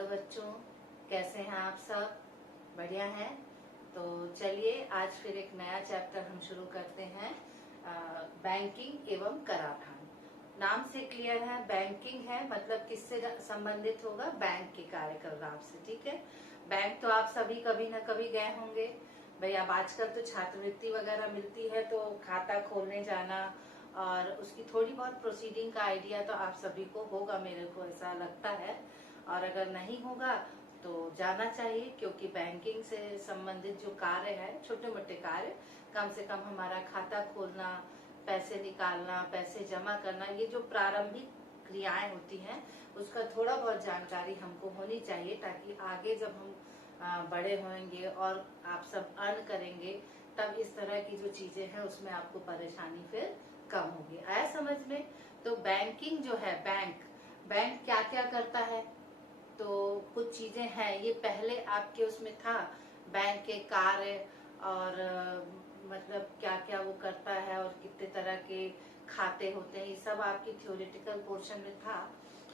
Hello बच्चों, कैसे हैं आप सब? बढ़िया हैं। तो चलिए आज फिर एक नया चैप्टर हम शुरू करते हैं। बैंकिंग एवं कराधान। नाम से क्लियर है, बैंकिंग है मतलब किससे संबंधित होगा? बैंक के कार्यकलाप से। ठीक है, बैंक तो आप सभी कभी ना कभी गए होंगे भाई। अब आजकल तो छात्रवृत्ति वगैरह मिलती है तो खाता खोलने जाना और उसकी थोड़ी बहुत प्रोसीडिंग का आइडिया तो आप सभी को होगा, मेरे को ऐसा लगता है। और अगर नहीं होगा तो जाना चाहिए, क्योंकि बैंकिंग से संबंधित जो कार्य है, छोटे मोटे कार्य, कम से कम हमारा खाता खोलना, पैसे निकालना, पैसे जमा करना, ये जो प्रारंभिक क्रियाएं होती हैं उसका थोड़ा बहुत जानकारी हमको होनी चाहिए, ताकि आगे जब हम बड़े होंगे और आप सब अर्न करेंगे तब इस तरह की जो चीजें हैं उसमें आपको परेशानी फिर कम होगी। आया समझ में? तो बैंकिंग जो है, बैंक क्या क्या करता है, तो कुछ चीजें हैं। ये पहले आपके उसमें था, बैंक के कार्य और मतलब क्या क्या वो करता है और कितने तरह के खाते होते हैं, ये सब आपकी थ्योरेटिकल पोर्शन में था।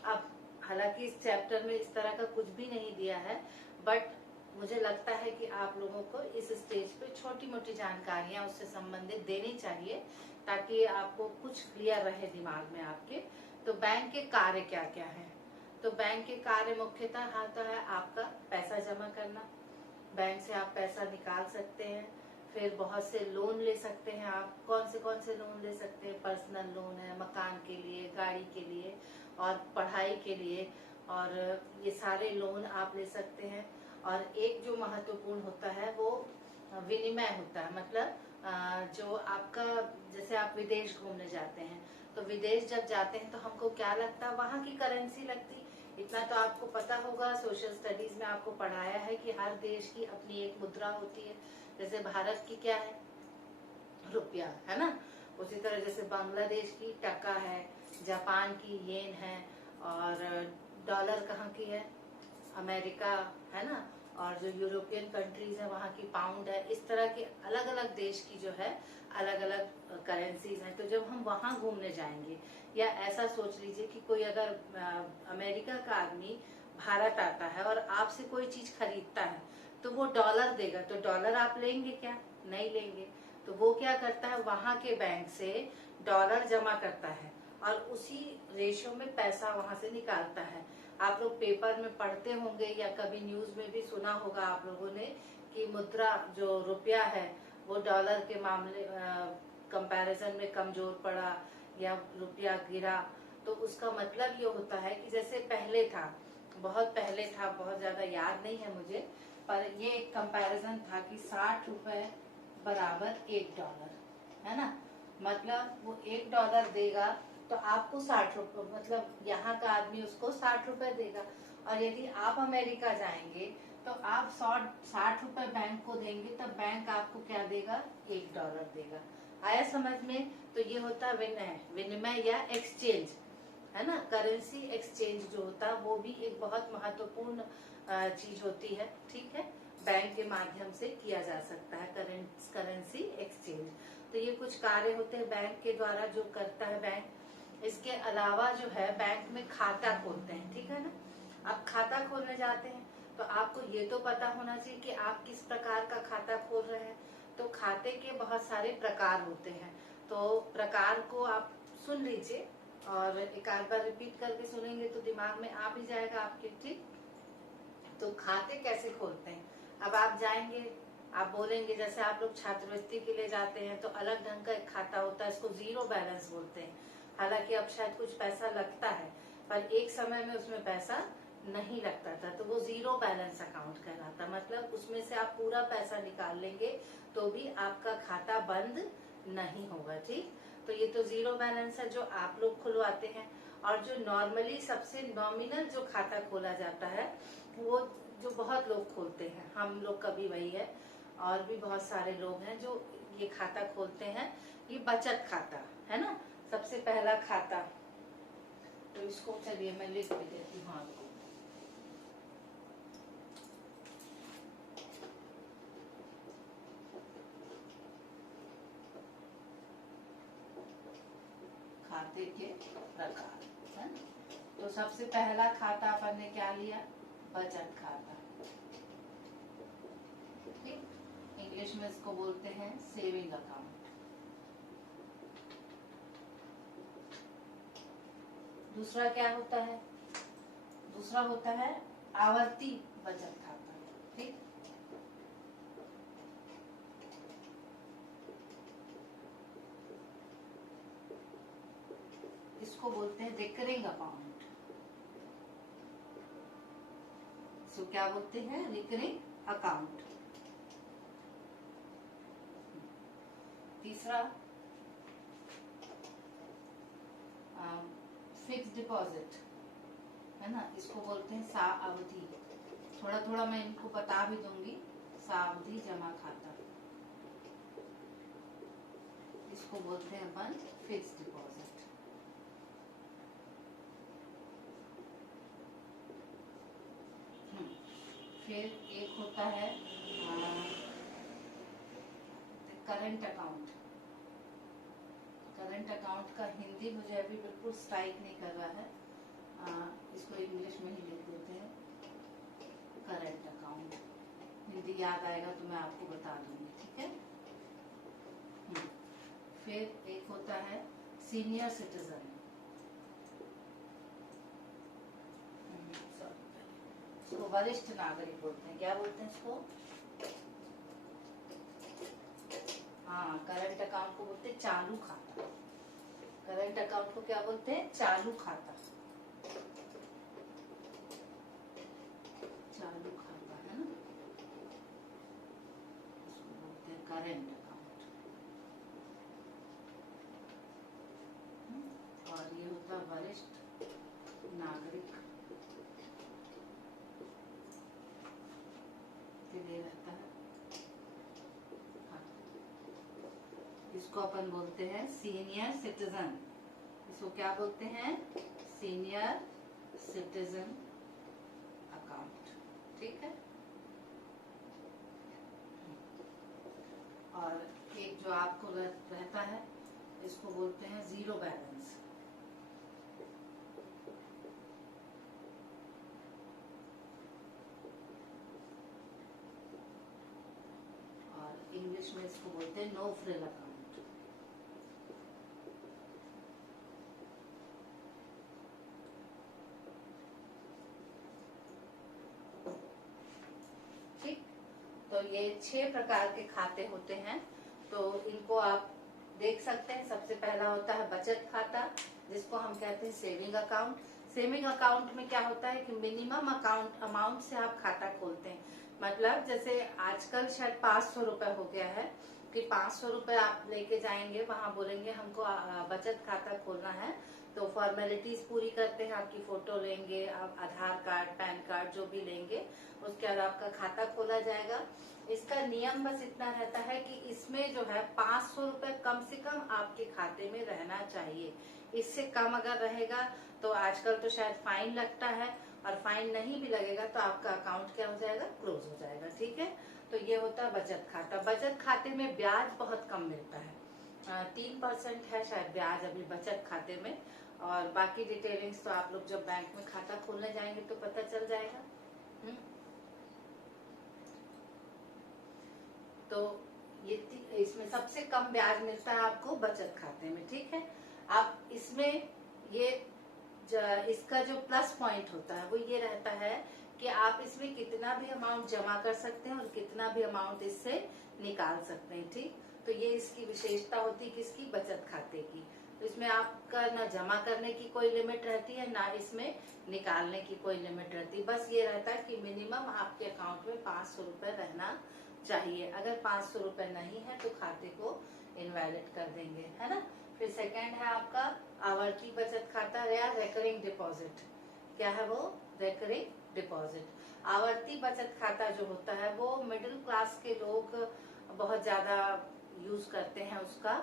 अब हालांकि इस चैप्टर में इस तरह का कुछ भी नहीं दिया है, बट मुझे लगता है कि आप लोगों को इस स्टेज पे छोटी मोटी जानकारियां उससे संबंधित देनी चाहिए, ताकि आपको कुछ क्लियर रहे दिमाग में आपके। तो बैंक के कार्य क्या क्या है? तो बैंक के कार्य मुख्यतः आता है आपका पैसा जमा करना। बैंक से आप पैसा निकाल सकते हैं, फिर बहुत से लोन ले सकते हैं आप। कौन से लोन ले सकते हैं? पर्सनल लोन है, मकान के लिए, गाड़ी के लिए और पढ़ाई के लिए, और ये सारे लोन आप ले सकते हैं। और एक जो महत्वपूर्ण होता है वो विनिमय होता है, मतलब जो आपका, जैसे आप विदेश घूमने जाते हैं तो विदेश जब जाते हैं तो हमको क्या लगता है? वहाँ की करेंसी लगती। इतना तो आपको पता होगा, सोशल स्टडीज में आपको पढ़ाया है कि हर देश की अपनी एक मुद्रा होती है। जैसे भारत की क्या है? रुपया है ना। उसी तरह जैसे बांग्लादेश की टका है, जापान की येन है, और डॉलर कहाँ की है? अमेरिका है ना। और जो यूरोपियन कंट्रीज है वहाँ की पाउंड है। इस तरह के अलग अलग देश की जो है अलग अलग करेंसीज हैं। तो जब हम वहां घूमने जाएंगे, या ऐसा सोच लीजिए कि कोई अगर अमेरिका का आदमी भारत आता है और आपसे कोई चीज खरीदता है तो वो डॉलर देगा, तो डॉलर आप लेंगे क्या? नहीं लेंगे। तो वो क्या करता है, वहां के बैंक से डॉलर जमा करता है और उसी रेशो में पैसा वहां से निकालता है। आप लोग पेपर में पढ़ते होंगे या कभी न्यूज में भी सुना होगा आप लोगों ने कि मुद्रा जो रुपया है वो डॉलर के मामले कंपैरिजन में कमजोर पड़ा या रुपया गिरा। तो उसका मतलब ये होता है कि जैसे पहले था, बहुत पहले था, बहुत ज्यादा याद नहीं है मुझे, पर ये एक कंपैरिजन था कि 60 रुपए बराबर $1, है ना। मतलब वो $1 देगा तो आपको 60 रुपए, मतलब यहाँ का आदमी उसको 60 रुपए देगा। और यदि आप अमेरिका जाएंगे तो आप 60 रुपए बैंक को देंगे, तब बैंक आपको क्या देगा? $1 देगा। आया समझ में? तो ये होता है विनिमय या एक्सचेंज, है ना। करेंसी एक्सचेंज जो होता है वो भी एक बहुत महत्वपूर्ण चीज होती है। ठीक है, बैंक के माध्यम से किया जा सकता है करेंसी एक्सचेंज। तो ये कुछ कार्य होते हैं बैंक के द्वारा जो करता है बैंक। इसके अलावा जो है बैंक में खाता खोलते हैं, ठीक है ना। आप खाता खोलने जाते हैं तो आपको ये तो पता होना चाहिए कि आप किस प्रकार का खाता खोल रहे हैं। तो खाते के बहुत सारे प्रकार होते हैं, तो प्रकार को आप सुन लीजिए और एक आध बार रिपीट करके सुनेंगे तो दिमाग में आ भी जाएगा आपके। ठीक, तो खाते कैसे खोलते हैं? अब आप जाएंगे, आप बोलेंगे, जैसे आप लोग छात्रवृत्ति के लिए जाते हैं तो अलग ढंग का एक खाता होता है, इसको जीरो बैलेंस बोलते हैं। हालांकि अब शायद कुछ पैसा लगता है, पर एक समय में उसमें पैसा नहीं लगता था, तो वो जीरो बैलेंस अकाउंट कहलाता। मतलब उसमें से आप पूरा पैसा निकाल लेंगे तो भी आपका खाता बंद नहीं होगा। ठीक, तो ये तो जीरो बैलेंस है जो आप लोग खुलवाते हैं। और जो नॉर्मली सबसे नॉमिनल जो खाता खोला जाता है वो जो बहुत लोग खोलते हैं, हम लोग का भी वही है, और भी बहुत सारे लोग हैं जो ये खाता खोलते हैं, ये बचत खाता है ना, सबसे पहला खाता। तो इसको चलिए मैं लिख भी देती हूँ आपको। खाते के प्रकार है ना। तो सबसे पहला खाता अपन ने क्या लिया? बचत खाता। ठीक, इंग्लिश में इसको बोलते हैं सेविंग अकाउंट। दूसरा क्या होता है? दूसरा होता है आवर्ती बचत खाता। ठीक, इसको बोलते हैं रिकरिंग अकाउंट। इसको क्या बोलते हैं? Recurring account. तीसरा फिक्स डिपॉजिट है ना, इसको बोलते हैं सावधि। थोड़ा थोड़ा मैं इनको बता भी दूंगी। सावधि जमा खाता, इसको बोलते हैं अपन फिक्स डिपॉजिट। फिर एक होता है करंट अकाउंट। करंट अकाउंट का हिंदी मुझे अभी बिल्कुल स्ट्राइक नहीं कर रहा है, इसको इंग्लिश में ही लिख देते हैं करंट अकाउंट। हिंदी याद आएगा तो मैं आपको बता दूंगी। ठीक है। फिर एक होता है सीनियर सिटीजन। इसको वरिष्ठ नागरिक बोलते हैं। क्या बोलते हैं इसको? हाँ, करंट अकाउंट को बोलते हैं चालू खाता। करंट अकाउंट को क्या बोलते हैं? चालू खाता। चालू खाता है ना, इसको बोलते हैं करंट अकाउंट। और ये होता है वरिष्ठ नागरिक के लिए रहता है। इसको अपन बोलते हैं सीनियर सिटीजन। इसको क्या बोलते हैं? Senior citizen account. ठीक है। और एक जो आपको रहता है, इसको बोलते हैं जीरो बैलेंस। और इंग्लिश में इसको बोलते हैं नो फ्रिल अकाउंट। ठीक, तो ये 6 प्रकार के खाते होते हैं। तो इनको आप देख सकते हैं। सबसे पहला होता है बचत खाता, जिसको हम कहते हैं सेविंग अकाउंट। सेविंग अकाउंट में क्या होता है कि मिनिमम अमाउंट से आप खाता खोलते हैं। मतलब जैसे आजकल शायद 500 रुपए हो गया है कि 500 रुपए आप लेके जाएंगे, वहां बोलेंगे हमको बचत खाता खोलना है, तो फॉर्मेलिटीज पूरी करते हैं। आपकी फोटो लेंगे, आप आधार कार्ड, पैन कार्ड जो भी लेंगे, उसके बाद आपका खाता खोला जाएगा। इसका नियम बस इतना रहता है कि इसमें जो है 500 रुपए कम से कम आपके खाते में रहना चाहिए। इससे कम अगर रहेगा तो आजकल तो शायद फाइन लगता है, और फाइन नहीं भी लगेगा तो आपका अकाउंट क्या हो जाएगा? क्लोज हो जाएगा। ठीक है। तो ये होता है बचत खाता। बचत खाते में ब्याज बहुत कम मिलता है, 3% है शायद ब्याज अभी बचत खाते में। और बाकी डिटेलिंग्स तो आप लोग जब बैंक में खाता खोलने जाएंगे तो पता चल जाएगा। तो ये इसमें सबसे कम ब्याज मिलता है आपको बचत खाते में। ठीक है। अब इसमें ये इसका जो प्लस पॉइंट होता है वो ये रहता है कि आप इसमें कितना भी अमाउंट जमा कर सकते हैं और कितना भी अमाउंट इससे निकाल सकते हैं। ठीक, तो ये इसकी विशेषता होती है किसकी? बचत खाते की। तो इसमें आपका ना जमा करने की कोई लिमिट रहती है, ना इसमें निकालने की कोई लिमिट रहती है। बस ये रहता है कि मिनिमम आपके अकाउंट में 500 रुपए रहना चाहिए। अगर 500 रुपए नहीं है तो खाते को इनवैलिड कर देंगे, है ना। फिर सेकंड है आपका आवर्ती बचत खाता या रेकरिंग डिपॉजिट। क्या है वो? Recurring deposit. आवर्ती बचत खाता जो होता है वो मिडिल क्लास के लोग बहुत ज्यादा यूज करते हैं उसका।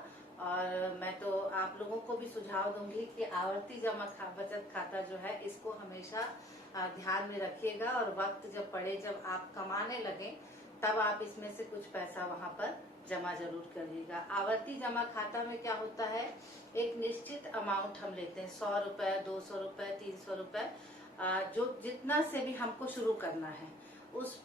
और मैं तो आप लोगों को भी सुझाव दूंगी कि आवर्ती बचत खाता जो है इसको हमेशा ध्यान में रखिएगा, और वक्त जब पड़े, जब आप कमाने लगे, तब आप इसमें से कुछ पैसा वहां पर जमा जरूर करिएगा। आवर्ती जमा खाता में क्या होता है, एक निश्चित अमाउंट हम लेते हैं, 100 रुपए, 200 रुपए, 300 रुपए, जो जितना से भी हमको शुरू करना है उस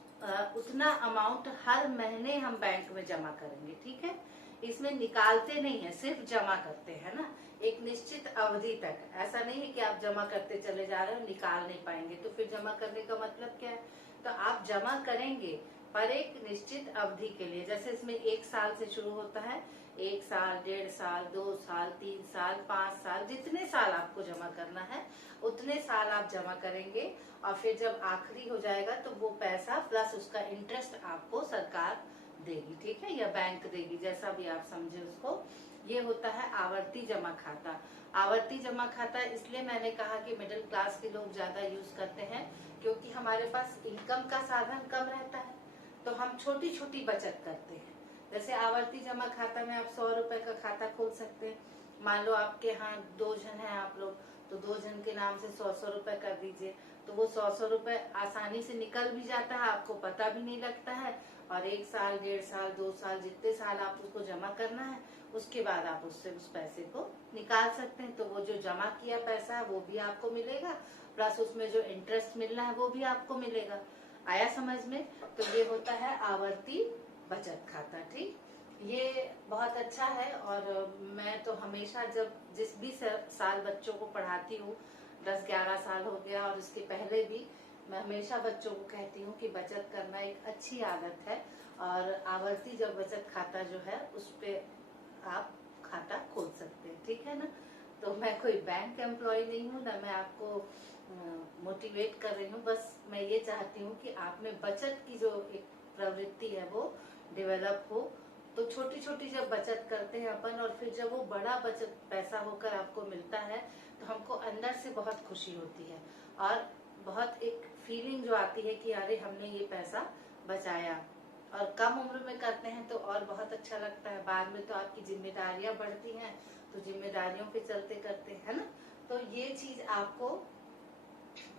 उतना अमाउंट हर महीने हम बैंक में जमा करेंगे, ठीक है। इसमें निकालते नहीं है, सिर्फ जमा करते हैं ना, एक निश्चित अवधि तक। ऐसा नहीं है कि आप जमा करते चले जा रहे हो, निकाल नहीं पाएंगे, तो फिर जमा करने का मतलब क्या है। तो आप जमा करेंगे पर एक निश्चित अवधि के लिए। जैसे इसमें 1 साल से शुरू होता है, 1 साल, 1.5 साल, 2 साल, 3 साल, 5 साल, जितने साल आपको जमा करना है उतने साल आप जमा करेंगे। और फिर जब आखिरी हो जाएगा तो वो पैसा प्लस उसका इंटरेस्ट आपको सरकार देगी, ठीक है, या बैंक देगी, जैसा भी आप समझे उसको। ये होता है आवर्ती जमा खाता। आवर्ती जमा खाता इसलिए मैंने कहा कि मिडिल क्लास के लोग ज्यादा यूज करते हैं, क्योंकि हमारे पास इनकम का साधन कम रहता है, तो हम छोटी छोटी बचत करते हैं। जैसे आवर्ती जमा खाता में आप 100 रुपए का खाता खोल सकते हैं। मान लो आपके यहाँ 2 जन हैं आप लोग, तो 2 जन के नाम से 100 रुपए कर दीजिए, तो वो 100 रुपए आसानी से निकल भी जाता है, आपको पता भी नहीं लगता है। और 1 साल, 1.5 साल, 2 साल, जितने साल आप उसको जमा करना है उसके बाद आप उससे उस पैसे को निकाल सकते हैं। तो वो जो जमा किया पैसा है वो भी आपको मिलेगा, प्लस उसमें जो इंटरेस्ट मिलना है वो भी आपको मिलेगा। आया समझ में। तो ये होता है आवर्ती बचत खाता, ठीक। ये बहुत अच्छा है। और मैं तो हमेशा जब जिस भी साल बच्चों को पढ़ाती हूँ, 10-11 साल हो गया और उसके पहले भी, मैं हमेशा बच्चों को कहती हूँ कि बचत करना एक अच्छी आदत है। और आवर्ती जब बचत खाता जो है उस पे आप खाता खोल सकते हैं, ठीक है ना। तो मैं कोई बैंक एम्प्लॉय नहीं हूँ, ना मैं आपको मोटिवेट कर रही हूँ, बस मैं ये चाहती हूँ कि आप में बचत की जो एक प्रवृत्ति है वो डेवलप हो। तो छोटी छोटी जब बचत करते हैं अपन, और फिर जब वो बड़ा बचत पैसा होकर आपको मिलता है, तो हमको अंदर से बहुत खुशी होती है और बहुत एक फीलिंग जो आती है कि अरे हमने ये पैसा बचाया। और कम उम्र में करते हैं तो और बहुत अच्छा लगता है। बाद में तो आपकी जिम्मेदारियां बढ़ती हैं, तो जिम्मेदारियों के चलते करते हैं ना। तो ये चीज आपको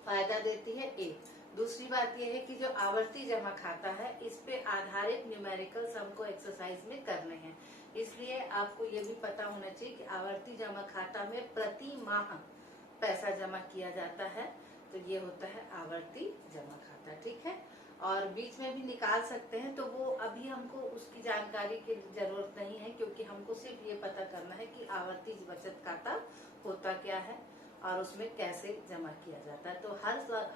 फायदा देती है। एक दूसरी बात यह है कि जो आवर्ती जमा खाता है इस पे आधारित न्यूमेरिकल्स हमको एक्सरसाइज में करने हैं, इसलिए आपको ये भी पता होना चाहिए कि आवर्ती जमा खाता में प्रति माह पैसा जमा किया जाता है। तो ये होता है आवर्ती जमा खाता, ठीक है। और बीच में भी निकाल सकते हैं, तो वो अभी हमको उसकी जानकारी की जरूरत नहीं है, क्योंकि हमको सिर्फ ये पता करना है कि आवर्ती बचत खाता होता क्या है और उसमें कैसे जमा किया जाता है। तो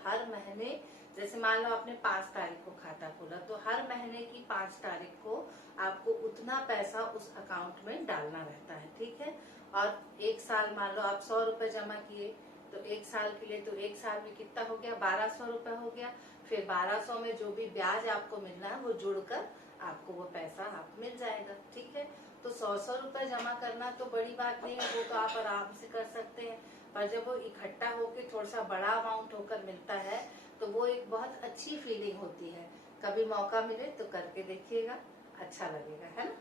हर महीने, जैसे मान लो आपने 5 तारीख को खाता खोला, तो हर महीने की 5 तारीख को आपको उतना पैसा उस अकाउंट में डालना रहता है, ठीक है। और 1 साल मान लो आप 100 रुपए जमा किए, तो 1 साल के लिए, तो 1 साल में कितना हो गया, 1200 रुपए हो गया। फिर 1200 में जो भी ब्याज आपको मिलना है वो जुड़कर आपको वो पैसा आप मिल जाएगा, ठीक है। तो 100 रुपए जमा करना तो बड़ी बात नहीं है, वो तो आप आराम से कर सकते हैं। पर जब वो इकट्ठा होकर थोड़ा सा बड़ा अमाउंट होकर मिलता है, तो वो एक बहुत अच्छी फीलिंग होती है। कभी मौका मिले तो करके देखिएगा, अच्छा लगेगा, है ना।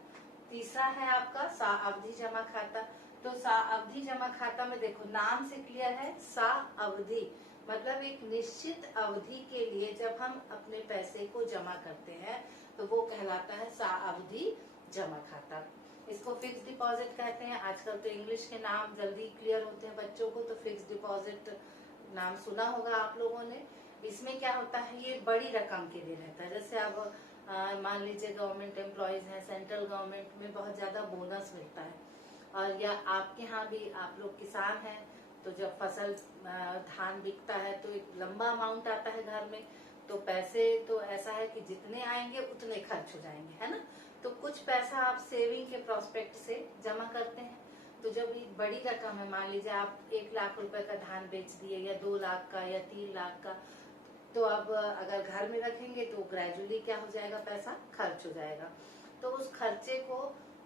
तीसरा है आपका सावधि जमा खाता। तो सावधि जमा खाता में देखो, नाम से क्लियर है, सावधि मतलब एक निश्चित अवधि के लिए जब हम अपने पैसे को जमा करते हैं तो वो कहलाता है सावधि जमा खाता। इसको फिक्स डिपॉजिट कहते हैं। आजकल तो इंग्लिश के नाम जल्दी क्लियर होते हैं बच्चों को, तो फिक्स डिपॉजिट नाम सुना होगा आप लोगों ने। इसमें क्या होता है, ये बड़ी रकम के लिए रहता है। जैसे अब मान लीजिए गवर्नमेंट एम्प्लॉयज हैं, सेंट्रल गवर्नमेंट में बहुत ज्यादा बोनस मिलता है, और या आपके यहाँ भी आप लोग किसान हैं, तो जब फसल धान बिकता है तो एक लंबा अमाउंट आता है घर में, तो पैसे तो ऐसा है कि जितने आएंगे उतने खर्च हो जाएंगे, है ना। तो कुछ पैसा आप सेविंग के प्रोस्पेक्ट से जमा करते हैं। तो जब ये बड़ी रकम है, मान लीजिए आप 1 लाख रुपए का धान बेच दिए, या 2 लाख का, या 3 लाख का, तो अब अगर घर में रखेंगे तो ग्रेजुअली क्या हो जाएगा, पैसा खर्च हो जाएगा। तो उस खर्चे को,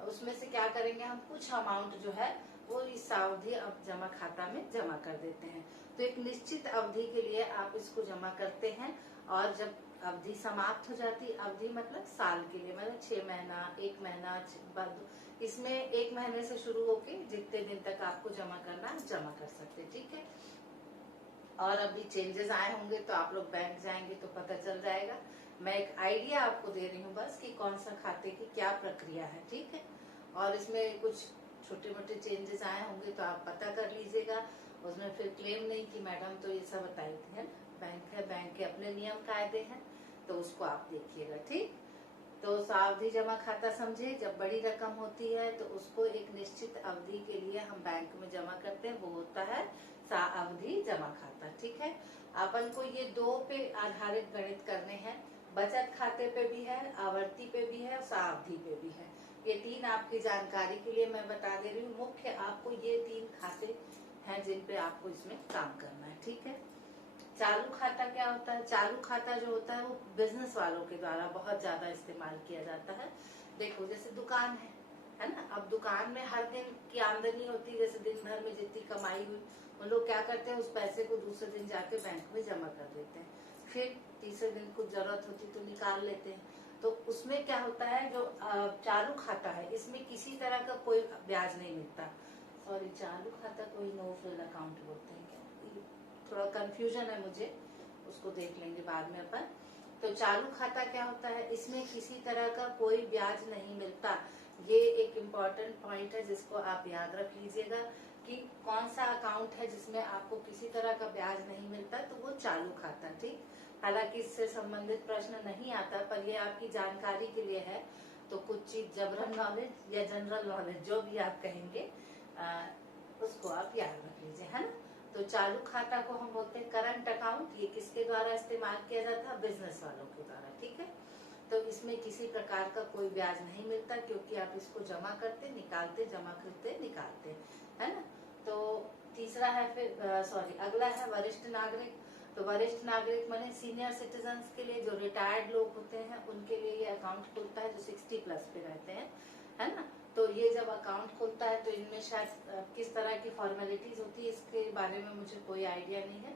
उसमें से क्या करेंगे हम, कुछ अमाउंट जो है वो इस सावधि अब जमा खाता में जमा कर देते हैं। तो एक निश्चित अवधि के लिए आप इसको जमा करते हैं, और जब अवधि समाप्त हो जाती, अवधि मतलब साल के लिए, मतलब 6 महीना, 1 महीना बाद, इसमें 1 महीने से शुरू होके जितने दिन तक आपको जमा करना है जमा कर सकते, ठीक है। और अभी चेंजेस आए होंगे तो आप लोग बैंक जाएंगे तो पता चल जाएगा। मैं एक आइडिया आपको दे रही हूँ बस कि कौन सा खाते की क्या प्रक्रिया है, ठीक है। और इसमें कुछ छोटे मोटे चेंजेस आए होंगे तो आप पता कर लीजिएगा, उसमें फिर क्लेम नहीं कि मैडम तो ये सब बताई थी, है ना। बैंक है, बैंक के अपने नियम कायदे हैं, तो उसको आप देखिएगा, ठीक। तो सावधि जमा खाता समझे, जब बड़ी रकम होती है तो उसको एक निश्चित अवधि के लिए हम बैंक में जमा करते हैं, वो होता है सावधि जमा खाता, ठीक है। अपन को ये दो पे आधारित गणित करने हैं, बचत खाते पे भी है, आवर्ती पे भी है और सावधि पे भी है। ये तीन आपकी जानकारी के लिए मैं बता दे रही हूँ। मुख्य आपको ये तीन खाते हैं जिन पे आपको इसमें काम करना है, ठीक है। चालू खाता क्या होता है? चालू खाता जो होता है वो बिजनेस वालों के द्वारा बहुत ज्यादा इस्तेमाल किया जाता है। देखो जैसे दुकान है ना, अब दुकान में हर दिन की आमदनी होती है, जैसे दिन भर में जितनी कमाई हुई उन लोग क्या करते हैं, उस पैसे को दूसरे दिन जाके बैंक में जमा कर देते हैं, फिर तीसरे दिन कुछ जरूरत होती तो निकाल लेते हैं। तो उसमें क्या होता है, जो चालू खाता है इसमें किसी तरह का कोई ब्याज नहीं मिलता। सॉरी, चालू खाता कोई नो फ्रिल अकाउंट बोलते हैं क्या, थोड़ा कंफ्यूजन है मुझे, उसको देख लेंगे बाद में अपन। तो चालू खाता क्या होता है, इसमें किसी तरह का कोई ब्याज नहीं मिलता। ये एक इम्पॉर्टेंट पॉइंट है जिसको आप याद रख लीजिएगा कि कौन सा अकाउंट है जिसमें आपको किसी तरह का ब्याज नहीं मिलता, तो वो चालू खाता, ठीक। हालांकि इससे संबंधित प्रश्न नहीं आता, पर ये आपकी जानकारी के लिए है। तो कुछ चीज जनरल नॉलेज या जनरल नॉलेज जो भी आप कहेंगे उसको आप याद रख लीजिए, है ना। तो चालू खाता को हम बोलते हैं करंट अकाउंट। ये किसके द्वारा इस्तेमाल किया जाता है? बिजनेस वालों के द्वारा, ठीक है। तो इसमें किसी प्रकार का कोई ब्याज नहीं मिलता, क्योंकि आप इसको जमा करते निकालते, जमा करते निकालते, है ना। तो तीसरा है फिर अगला है वरिष्ठ नागरिक। तो वरिष्ठ नागरिक माने सीनियर सिटीजन्स के लिए, जो रिटायर्ड लोग होते हैं उनके लिए ये अकाउंट खुलता है, जो 60+ पे रहते हैं, है ना। तो ये जब अकाउंट खुलता है तो इनमें शायद किस तरह की फॉर्मेलिटीज होती है इसके बारे में मुझे कोई आइडिया नहीं है।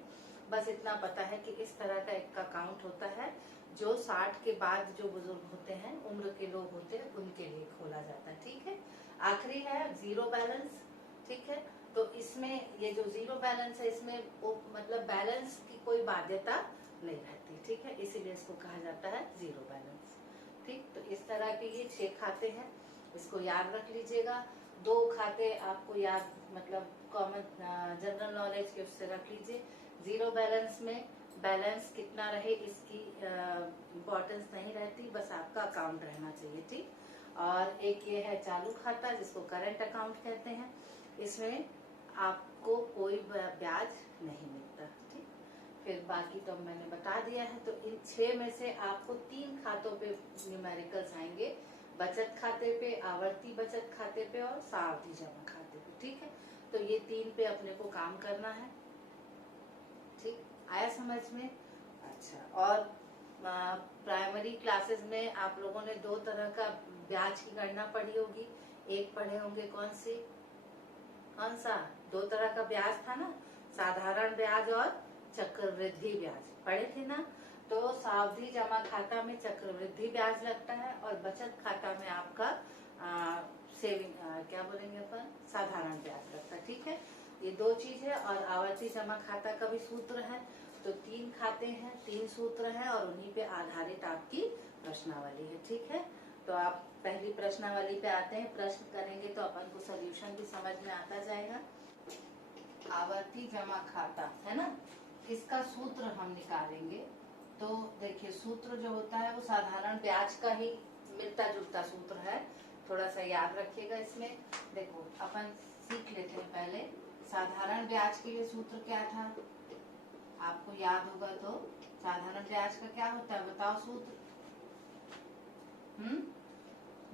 बस इतना पता है कि इस तरह का एक अकाउंट होता है जो 60 के बाद जो बुजुर्ग होते हैं, उम्र के लोग होते हैं, उनके लिए खोला जाता है, ठीक है। आखिरी है जीरो बैलेंस, ठीक है। तो इसमें ये जो जीरो बैलेंस है, इसमें वो मतलब बैलेंस की कोई बाध्यता नहीं रहती, ठीक है, इसीलिए इसको कहा जाता है जीरो बैलेंस, ठीक। तो इस तरह के ये 6 खाते हैं, इसको याद रख लीजिएगा। 2 खाते आपको याद, मतलब कॉमन जनरल नॉलेज के उससे रख लीजिए। जीरो बैलेंस में बैलेंस कितना रहे इसकी इम्पोर्टेंस नहीं रहती, बस आपका अकाउंट रहना चाहिए, ठीक। और एक ये है चालू खाता जिसको करंट अकाउंट कहते हैं, इसमें आपको कोई ब्याज नहीं मिलता, ठीक। फिर बाकी तो मैंने बता दिया है। तो इन 6 में से आपको 3 खातों पे न्यूमेरिकल्स आएंगे, बचत खाते पे, आवर्ती बचत खाते पे और सावधि जमा खाते पे, ठीक है। तो ये 3 पे अपने को काम करना है, ठीक। आया समझ में? अच्छा, और प्राइमरी क्लासेस में आप लोगों ने 2 तरह का ब्याज की गणना पढ़ी होगी। एक पढ़े होंगे कौन सा 2 तरह का ब्याज था ना, साधारण ब्याज और चक्रवृद्धि ब्याज, पढ़े थे ना। तो सावधि जमा खाता में चक्रवृद्धि ब्याज लगता है और बचत खाता में आपका सेविंग क्या बोलेंगे अपन, साधारण ब्याज लगता है, ठीक है। ये 2 चीज है। और आवर्ती जमा खाता का भी सूत्र है। तो 3 खाते हैं, 3 सूत्र हैं और उन्हीं पे आधारित आपकी प्रश्नावली है, ठीक है। तो आप पहली प्रश्नावली पे आते हैं, प्रश्न करेंगे तो अपन को सोल्यूशन भी समझ में आता जाएगा। आवर्ती जमा खाता है ना, इसका सूत्र हम निकालेंगे। तो देखिए सूत्र जो होता है वो साधारण ब्याज का ही मिलता जुलता सूत्र है, थोड़ा सा याद रखिएगा। इसमें देखो अपन सीख लेते हैं पहले। साधारण ब्याज के लिए सूत्र क्या था, आपको याद होगा तो। साधारण ब्याज का क्या होता है बताओ सूत्र?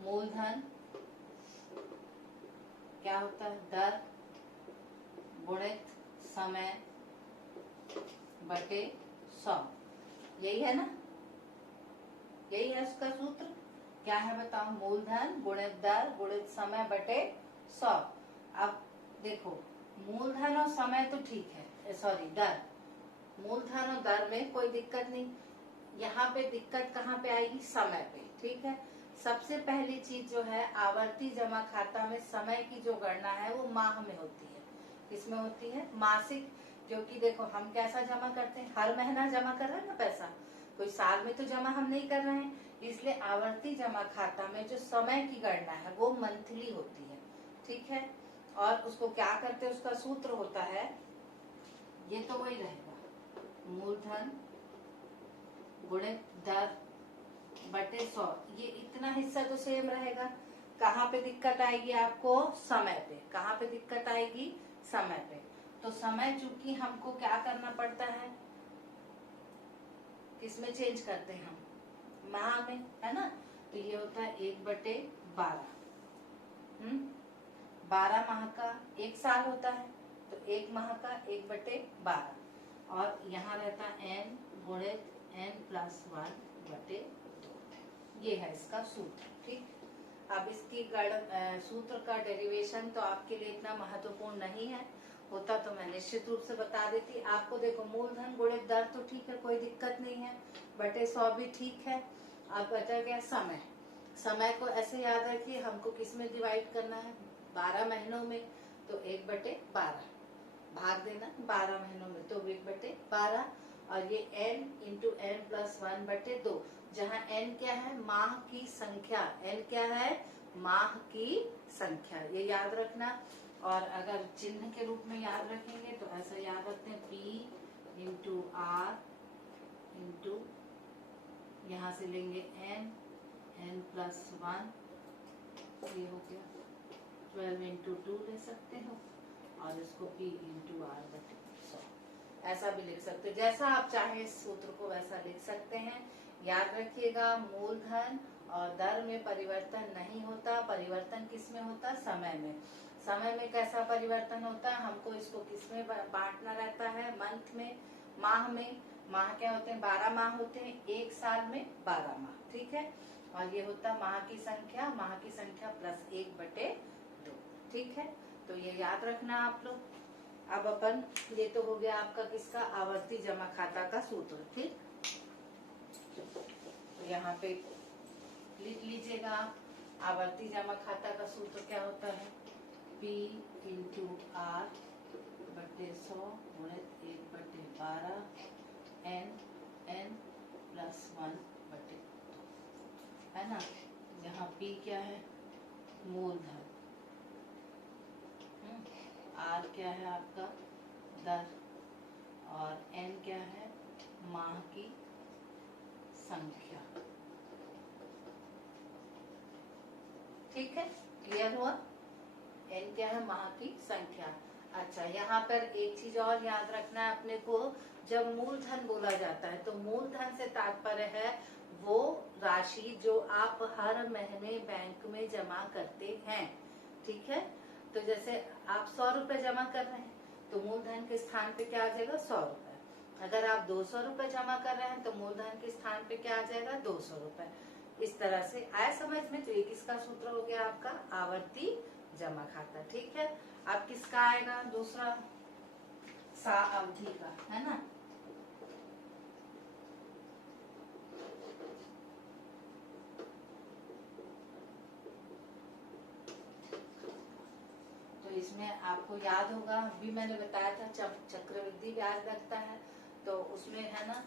मूलधन क्या होता है, दर गुणित समय बटे 100, यही है ना, यही है उसका सूत्र। क्या है बताओ? मूलधन गुणित दर गुणित समय बटे 100। अब देखो मूलधन और समय तो ठीक है, सॉरी दर, मूलधन और दर में कोई दिक्कत नहीं। यहाँ पे दिक्कत कहाँ पे आएगी? समय पे, ठीक है। सबसे पहली चीज जो है, आवर्ती जमा खाता में समय की जो गणना है वो माह में होती है। किसमें होती है? मासिक। क्योंकि देखो हम कैसा जमा करते हैं, हर महीना जमा कर रहे हैं ना पैसा, कोई साल में तो जमा हम नहीं कर रहे हैं, इसलिए आवर्ती जमा खाता में जो समय की गणना है वो मंथली होती है, ठीक है। और उसको क्या करते हैं, उसका सूत्र होता है ये तो वही रहेगा, मूलधन गुणित दर बटे 100। ये इतना हिस्सा तो सेम रहेगा। कहाँ पे दिक्कत आएगी आपको? समय पे। कहाँ पे दिक्कत आएगी? समय पे। तो समय चूंकि हमको क्या करना पड़ता है, किसमें चेंज करते हैं हम? माह में, है ना। तो ये होता है 1/12। 12 माह का 1 साल होता है, तो 1 माह का 1/12। और यहाँ रहता n गुणित n+1/2। ये है इसका सूत्र। ठीक, अब इसकी सूत्र का डेरिवेशन तो आपके लिए इतना महत्वपूर्ण नहीं है, होता तो मैं निश्चित रूप से बता देती आपको। देखो, मूलधन गुणित दर तो ठीक है, कोई दिक्कत नहीं है, बटे 100 भी ठीक है। अब बचा गया समय। समय को ऐसे याद रखिए, हमको किस में डिवाइड करना है? 12 महीनों में, तो 1/12 भाग देना 12 महीनों में, तो 1/12। और ये n इंटू n+1/2, जहाँ n क्या है? माह की संख्या। n क्या है? माह की संख्या, ये याद रखना। और अगर चिन्ह के रूप में याद रखेंगे तो ऐसा याद रखते हैं, p इंटू आर इंटू, यहाँ से लेंगे n+1, ये हो गया 12 इंटू 2 ले सकते हो, और इसको p इंटू r/100 ऐसा भी लिख सकते हो। जैसा आप चाहे इस सूत्र को वैसा लिख सकते हैं। याद रखिएगा, मूलधन और दर में परिवर्तन नहीं होता, परिवर्तन किस में होता? समय में। समय में कैसा परिवर्तन होता है? हमको इसको किस में बांटना रहता है? मंथ में, माह में। माह क्या होते हैं? 12 माह होते हैं, 1 साल में 12 माह। ठीक है, और ये होता माह की संख्या, माह की संख्या प्लस 1/2। ठीक है, तो ये याद रखना आप लोग। अब अपन, ये तो हो गया आपका किसका? आवर्ती जमा खाता का सूत्र। ठीक, तो यहाँ पे लिख लीजिएगा आप, आवर्ती जमा खाता का सूत्र क्या होता है? p इंटू आर/100 गुणित 1/12 n+1/2, है ना। यहाँ p क्या है? मूलधन। r क्या है आपका? दर। और n क्या है? माह की संख्या। ठीक है, क्लियर हुआ? n क्या है? माह की संख्या। अच्छा, यहाँ पर एक चीज और याद रखना है अपने को। जब मूलधन बोला जाता है तो मूलधन से तात्पर्य है वो राशि जो आप हर महीने बैंक में जमा करते हैं। ठीक है, तो जैसे आप 100 रुपए जमा कर रहे हैं, तो मूलधन के स्थान पे क्या आ जाएगा? 100 रुपए। अगर आप 200 रुपए जमा कर रहे हैं, तो मूलधन के स्थान पे क्या आ जाएगा? 200 रुपए। इस तरह से आए समझ में? तो ये किसका सूत्र हो गया आपका? आवर्ती जमा खाता। ठीक है, अब किसका आएगा? दूसरा, साअवधि का, है ना। तो इसमें आपको याद होगा, अभी मैंने बताया था चक्रवृद्धि ब्याज लगता है, तो उसमें है ना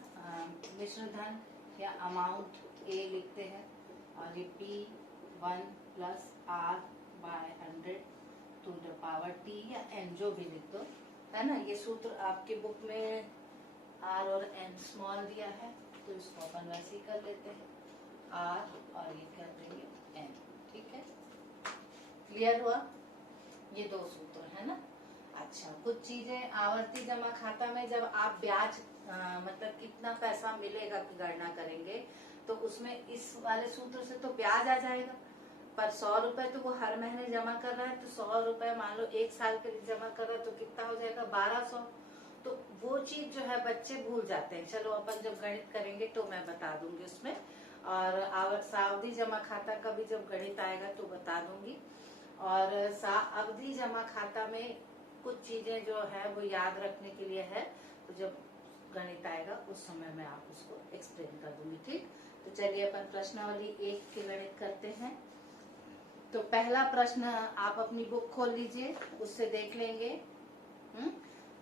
मिश्र धन या अमाउंट ए लिखते हैं, और ये P1 + R/100 to the power T या N, जो भी लिख दो, है ना। ये सूत्र आपके बुक में R और N स्मॉल दिया है, तो इसको अपन वैसे ही कर लेते हैं, R और ये कर देंगे N। ठीक है, क्लियर हुआ? ये 2 सूत्र है ना। अच्छा, कुछ चीजें आवर्ती जमा खाता में जब आप ब्याज मतलब कितना पैसा मिलेगा की गणना करेंगे, तो उसमें इस वाले सूत्र से तो ब्याज आ जाएगा, पर 100 रुपए तो वो हर महीने जमा कर रहा है, तो 100 रुपए मान लो 1 साल के लिए जमा कर रहा है, तो कितना हो जाएगा? 1200। तो वो चीज जो है बच्चे भूल जाते हैं। चलो अपन जब गणित करेंगे तो मैं बता दूंगी उसमें, और सावधि जमा खाता का भी जब गणित आएगा तो बता दूंगी। और सावधि जमा खाता में कुछ चीजें जो है वो याद रखने के लिए है, तो जब गणित आएगा उस समय मैं आप उसको एक्सप्लेन कर दूंगी। ठीक, तो चलिए अपन प्रश्नावली 1 के गणित करते हैं। तो पहला प्रश्न आप अपनी बुक खोल लीजिए, उससे देख लेंगे।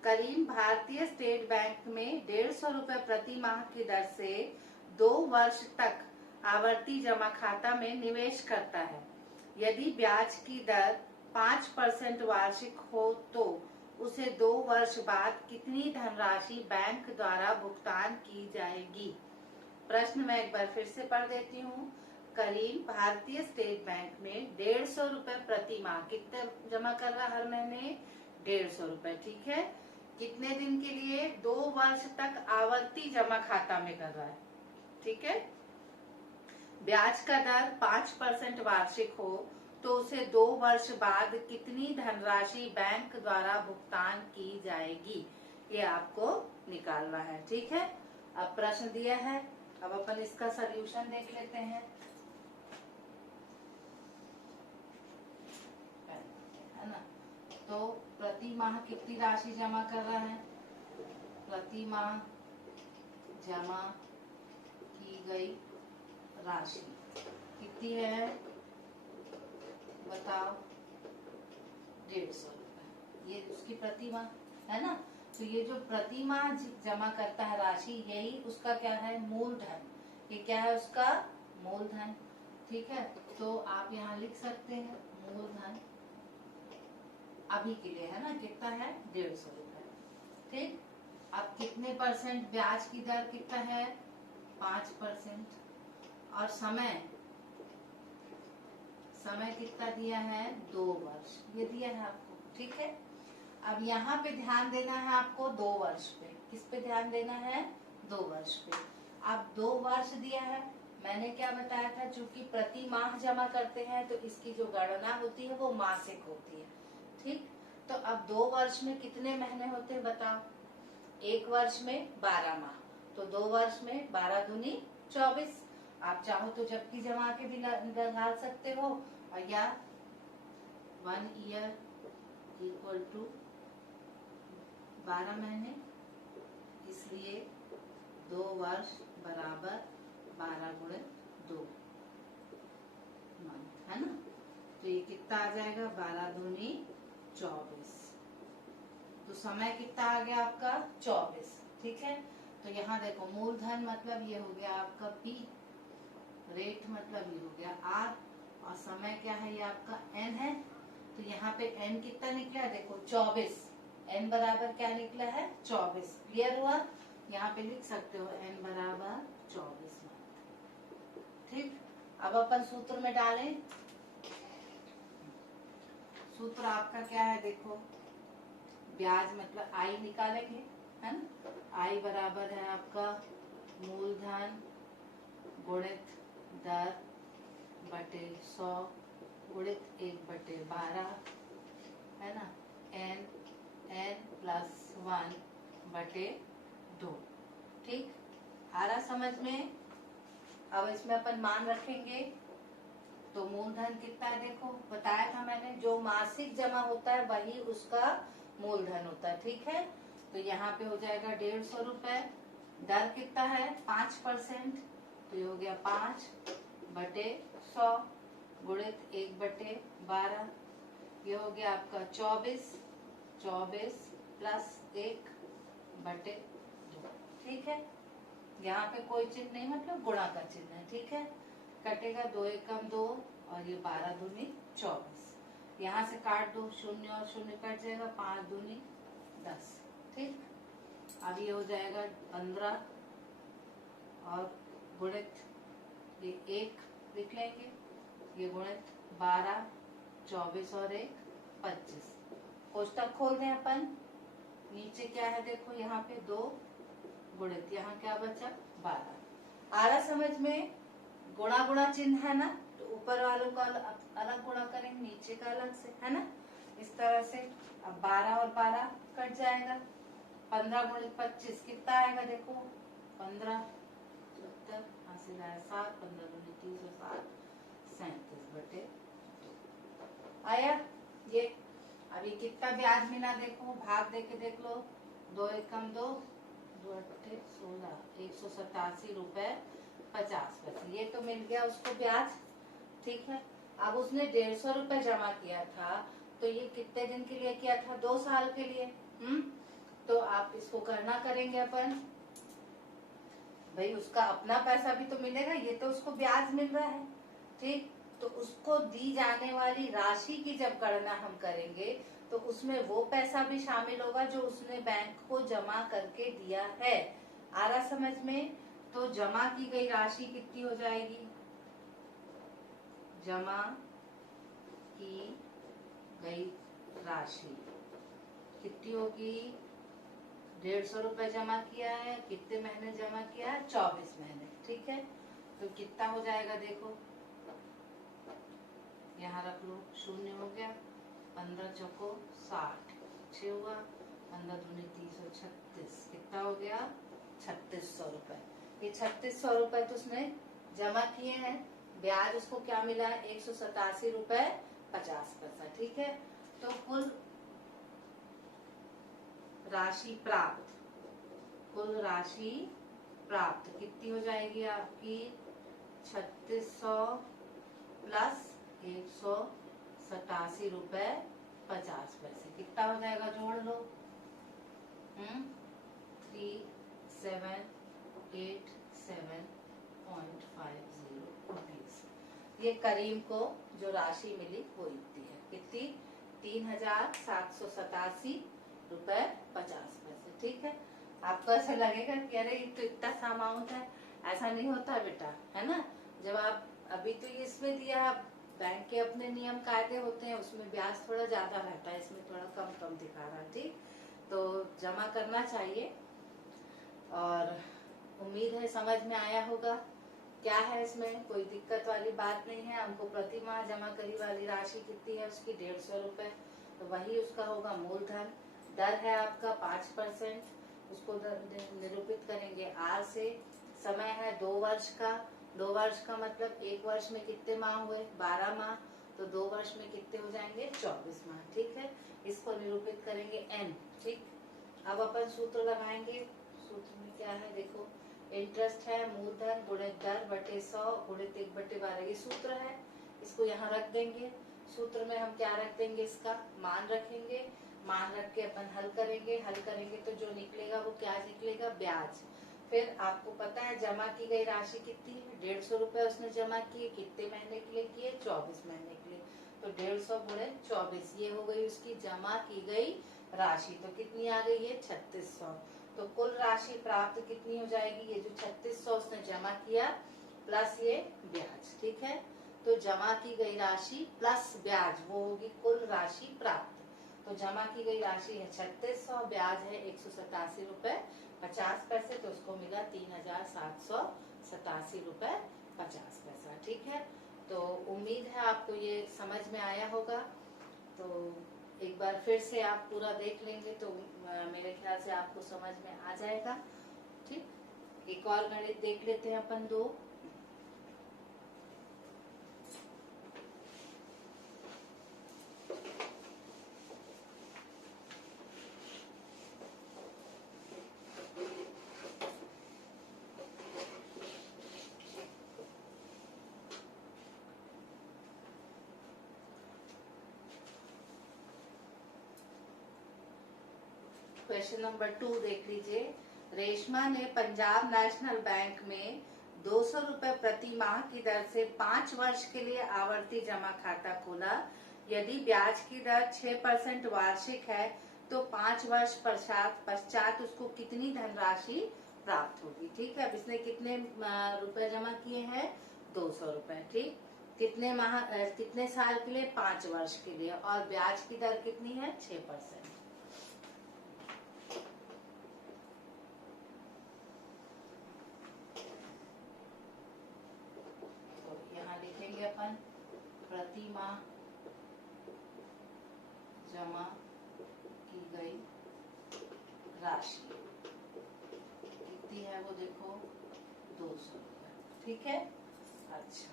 करीम भारतीय स्टेट बैंक में 150 रुपए प्रति माह की दर से 2 वर्ष तक आवर्ती जमा खाता में निवेश करता है। यदि ब्याज की दर 5% वार्षिक हो तो उसे 2 वर्ष बाद कितनी धनराशि बैंक द्वारा भुगतान की जाएगी। प्रश्न मैं एक बार फिर से पढ़ देती हूँ। करीम भारतीय स्टेट बैंक में 150 रुपए प्रति माह कितने जमा कर रहा है हर महीने? 150 रुपए। ठीक है, कितने दिन के लिए? 2 वर्ष तक आवर्ती जमा खाता में कर रहा है। ठीक है, ब्याज का दर 5% वार्षिक हो तो उसे 2 वर्ष बाद कितनी धनराशि बैंक द्वारा भुगतान की जाएगी, ये आपको निकालना है। ठीक है, अब प्रश्न दिया है, अब अपन इसका सॉल्यूशन देख लेते हैं। है ना, तो प्रति माह कितनी राशि जमा कर रहा है? प्रति माह जमा की गई राशि कितनी है बताओ? 150 रुपए, ये उसकी प्रति माह है ना। तो ये जो प्रति माह जमा करता है राशि, यही उसका क्या है? मूलधन। ये क्या है? उसका मूलधन। ठीक है, तो आप यहाँ लिख सकते हैं मूलधन अभी के लिए, है ना, कितना है? 150 रुपए। ठीक, अब कितने परसेंट ब्याज की दर कितना है? 5%। और समय कितना दिया है? 2 वर्ष, ये दिया है आपको। ठीक है, अब यहाँ पे ध्यान देना है आपको 2 वर्ष पे। किस पे ध्यान देना है? 2 वर्ष पे। अब 2 वर्ष दिया है, मैंने क्या बताया था, चूंकि प्रति माह जमा करते हैं तो इसकी जो गणना होती है वो मासिक होती है। ठीक, तो अब 2 वर्ष में कितने महीने होते हैं बताओ? 1 वर्ष में 12 माह, तो 2 वर्ष में 12 दूनी 24। आप चाहो तो जबकि जमा के भी लगा सकते हो, और या 1 ईयर इक्वल टू 12 महीने, इसलिए 2 वर्ष बराबर 12 गुणे 2 मंथ, है ना। तो ये कितना आ जाएगा? 12 दूनी 24। तो समय कितना आ गया आपका? 24। ठीक है, तो यहाँ देखो मूलधन मतलब ये हो गया आपका P, रेट मतलब ये हो गया R, और समय क्या है? ये आपका N है। तो यहाँ पे N कितना निकला है? देखो 24। N बराबर क्या निकला है? 24। क्लियर हुआ? यहाँ पे लिख सकते हो N बराबर 24 मंथ। ठीक, अब अपन सूत्र में डालें। सूत्र आपका क्या है? देखो, ब्याज मतलब I निकालेंगे, है ना। I बराबर है आपका मूलधन गुणित दर बटे 100 गुणित 1/12, है ना, n प्लस 1 बटे 2। ठीक, आ रहा समझ में? अब इसमें अपन मान रखेंगे तो मूलधन कितना है? देखो बताया था मैंने, जो मासिक जमा होता है वही उसका मूलधन होता है। ठीक है, तो यहाँ पे हो जाएगा 150 रुपए। दर कितना है? 5%, तो ये हो गया 5/100 गुणित 1/12, ये हो गया आपका 24 प्लस 1/2। ठीक है, यहाँ पे कोई चिन्ह नहीं, मतलब गुणा का चिन्ह है। ठीक है, कटेगा 2 एकम 2, और ये 12 दूनी 24। यहाँ से काट दो, 0 और 0 कट जाएगा, 5 दूनी 10। ठीक, अब ये हो जाएगा 15, और गुणित ये 1 लिख लेंगे, ये गुणित 12, 24 और 1 25। कोष्टक खोल दें अपन। नीचे क्या है? देखो यहाँ पे 2 गुणित, यहाँ क्या बचा? 12। आ रहा समझ में? गुणा गुणा चिन्ह है ना, तो ऊपर वालों का अलग गुणा करेंगे, नीचे का अलग से, है ना, इस तरह से। अब 12 और 12 कट जाएगा, 15 गुणित 25 कितना आएगा? देखो 15 70, 7, 15 दूनी 30 और 7 37/2 आया ये। अभी कितना ब्याज मिला? देखो भाग दे के देख लो, 2 एकम 2, 2 अट्ठे 16, 187 रुपए 50 पैसे, ये तो मिल गया उसको ब्याज। ठीक है, अब उसने 150 रुपए जमा किया था, तो ये कितने दिन के लिए किया था? 2 साल के लिए। तो आप इसको करना करेंगे अपन, भाई उसका अपना पैसा भी तो मिलेगा, ये तो उसको ब्याज मिल रहा है। ठीक, तो उसको दी जाने वाली राशि की जब गणना हम करेंगे तो उसमें वो पैसा भी शामिल होगा जो उसने बैंक को जमा करके दिया है। आ रहा समझ में? तो जमा की गई राशि कितनी हो जाएगी? जमा की गई राशि कितनी होगी? 150 रुपए जमा किया है। कितने महीने जमा किया है? 24 महीने। ठीक है, तो कितना हो जाएगा देखो, यहाँ रख लो, शून्य हो गया, 15 चौको 60, 6 हुआ, 15 दूनी 336, कितना हो गया? 3600 रुपए। ये 3600 रुपए तो उसने जमा किए हैं, ब्याज उसको क्या मिला? 187 रुपए 50 पैसा। ठीक है, तो कुल राशि प्राप्त, कुल राशि प्राप्त कितनी हो जाएगी आपकी? 3600 प्लस 187 रुपए 50 पैसे। कितना हो जाएगा? जोड़ लो। 3787.50 रुपीज। ये करीम को जो राशि मिली वो इतनी है। कितनी? 3787 रुपए 50 पैसे। ठीक है, आपको ऐसा लगेगा कि अरे ये तो इतना सा अमाउंट है। ऐसा नहीं होता बेटा, है ना। जब आप अभी तो ये इसमें दिया, बैंक के अपने नियम कायदे होते हैं, उसमें ब्याज थोड़ा ज्यादा रहता है, इसमें थोड़ा कम कम दिखा रहा है। ठीक, तो जमा करना चाहिए। और उम्मीद है समझ में आया होगा। क्या है इसमें, कोई दिक्कत वाली बात नहीं है। हमको प्रति माह जमा करी वाली राशि कितनी है उसकी? 150 रुपए। तो वही उसका होगा मूलधन। दर है आपका 5%, उसको निरूपित करेंगे आर से। समय है 2 वर्ष का। 2 वर्ष का मतलब 1 वर्ष में कितने माह हुए? 12 माह। तो 2 वर्ष में कितने हो जाएंगे? 24 माह। ठीक है, इसको निरूपित करेंगे एन। ठीक, अब अपन सूत्र लगाएंगे। सूत्र में क्या है देखो, इंटरेस्ट है मूलधन गुणित दर बटे 100 गुणित 1/12। ये सूत्र है, इसको यहाँ रख देंगे। सूत्र में हम क्या रख देंगे? इसका मान रखेंगे। मान रख के अपन हल करेंगे। हल करेंगे तो जो निकलेगा वो क्या निकलेगा? ब्याज। फिर आपको पता है जमा की गई राशि कितनी है? 150 रुपए उसने जमा किए। कितने महीने के लिए किए? 24 महीने के लिए। तो 150 गुणे 24, ये हो गई उसकी जमा की गई राशि। तो कितनी आ गई है? 3600। तो कुल राशि प्राप्त कितनी हो जाएगी? ये जो 3600 उसने जमा किया प्लस ये ब्याज। ठीक है, तो जमा की गई राशि प्लस ब्याज वो होगी कुल राशि प्राप्त। तो जमा की गई राशि है 3600, ब्याज है 187 रुपए 50 पैसे, तो उसको मिला 3787 रुपए 50 पैसा। ठीक है, तो उम्मीद है आपको ये समझ में आया होगा। तो एक बार फिर से आप पूरा देख लेंगे तो मेरे ख्याल से आपको समझ में आ जाएगा। ठीक, एक और गणित देख लेते हैं अपन 2। क्वेश्चन नंबर 2 देख लीजिए। रेशमा ने पंजाब नेशनल बैंक में 200 रुपए प्रति माह की दर से 5 वर्ष के लिए आवर्ती जमा खाता खोला। यदि ब्याज की दर 6% वार्षिक है तो 5 वर्ष पश्चात उसको कितनी धनराशि प्राप्त होगी? ठीक है, अब इसने कितने रुपए जमा किए हैं? 200 रुपए। ठीक, कितने माह कितने साल के लिए? 5 वर्ष के लिए। और ब्याज की दर कितनी है? 6%। अपन प्रति माह जमा की गई राशि कितनी है वो देखो, 200 रुपए। ठीक है, अच्छा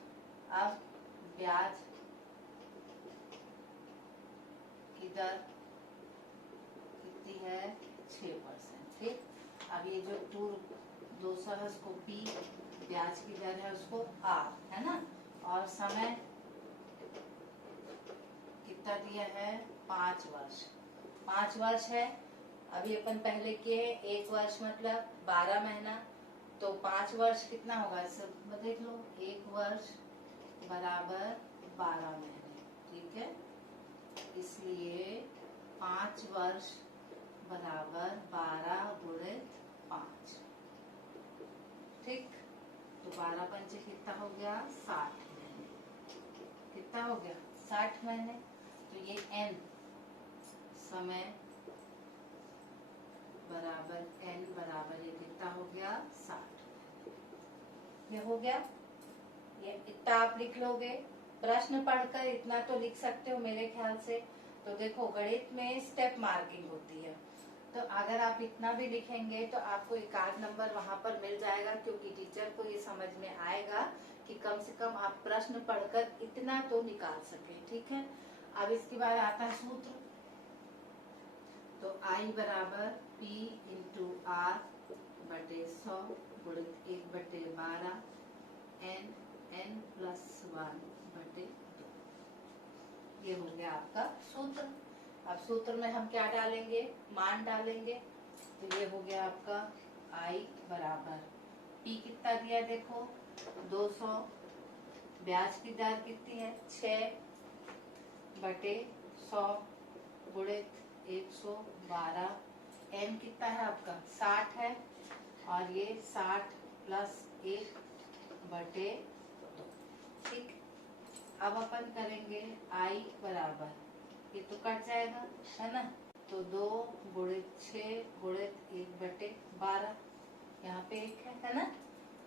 अब ब्याज की दर कितनी है? 6%। ठीक, अब ये जो 200 है उसको P, ब्याज की दर है उसको R, है ना। और समय कितना दिया है? 5 वर्ष। 5 वर्ष है। अभी अपन पहले किए 1 वर्ष मतलब 12 महीना, तो 5 वर्ष कितना होगा? सब देख लो, 1 वर्ष बराबर 12 महीने। ठीक है, इसलिए 5 वर्ष बराबर 12 गुणित 5। ठीक, तो 12 पंचे कितना हो गया 60 महीने। कितना हो गया 60 महीने। तो ये n समय बराबर n बराबर ये कितना हो गया 60। ये हो गया। ये इतना आप लिख लोगे, प्रश्न पढ़कर इतना तो लिख सकते हो मेरे ख्याल से। तो देखो गणित में स्टेप मार्किंग होती है, तो अगर आप इतना भी लिखेंगे तो आपको एक आध नंबर वहां पर मिल जाएगा, क्योंकि टीचर को ये समझ में आएगा कि कम से कम आप प्रश्न पढ़कर इतना तो निकाल सके। ठीक है, अब इसके बाद आता है सूत्र। तो I बराबर P इंटू आर बटे 100 गुणित 1/12 n प्लस 1 बटे 2। ये हो गया आपका सूत्र। अब सूत्र में हम क्या डालेंगे, मान डालेंगे। तो ये हो गया आपका I बराबर P कितना दिया देखो 200, ब्याज की दर कितनी है 6 बटे 100 गुणित 112, n कितना है आपका 60 है, और ये 60 प्लस 1 बटे 2। ठीक, अब अपन करेंगे I बराबर, ये तो कट जाएगा है ना, तो 2 गुणित 6 गुणित 1/12, यहाँ पे 1 है ना,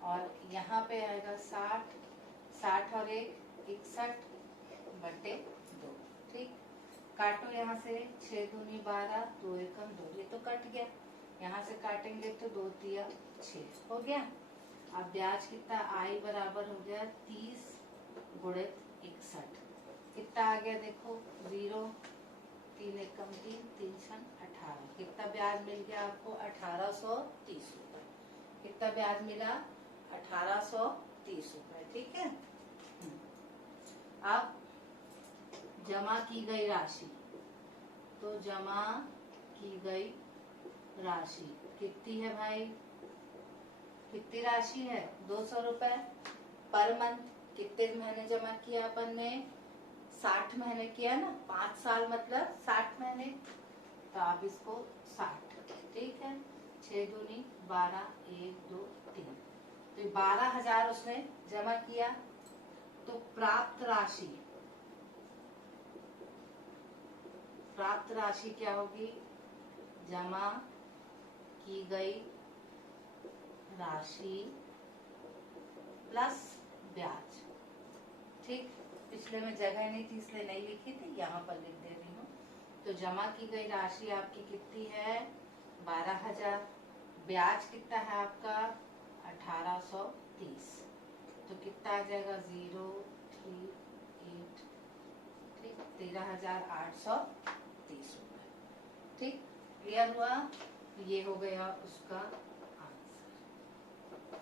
और यहाँ पे आएगा 60 और 1 61 बटे 2। ठीक, काटो यहाँ से 6 दूनी 12 2 एकम 2, ये तो कट गया। यहाँ से काटेंगे तो 2 तिया 6 हो गया। अब ब्याज कितना I बराबर हो गया 30 गुणित 61, कितना आ गया देखो 0 3 एकम 3 3 छन 18, कितना ब्याज मिल गया आपको 1830 रुपए। कितना ब्याज मिला 1830 रुपए। ठीक है, अब जमा की गई राशि, तो जमा की गई राशि कितनी है भाई, कितनी राशि है 200 रुपए पर मंथ। कितने महीने जमा किया अपन ने 60 महीने किया ना, 5 साल मतलब 60 महीने, तो आप इसको 60। ठीक है, 6 दूनी 12 1 2 3, तो 12,000 उसने जमा किया। तो प्राप्त राशि क्या होगी, जमा की गई राशि प्लस ब्याज। ठीक, पिछले में जगह नहीं थी इसलिए नहीं लिखी थी, यहाँ पर लिख दे रही हूँ। तो जमा की गई राशि आपकी कितनी है 12,000, ब्याज कितना है आपका 1830, तो कितना आ जाएगा 0 3 8, ठीक 13,830 रुपए। ठीक, क्लियर हुआ, ये हो गया उसका आंसर।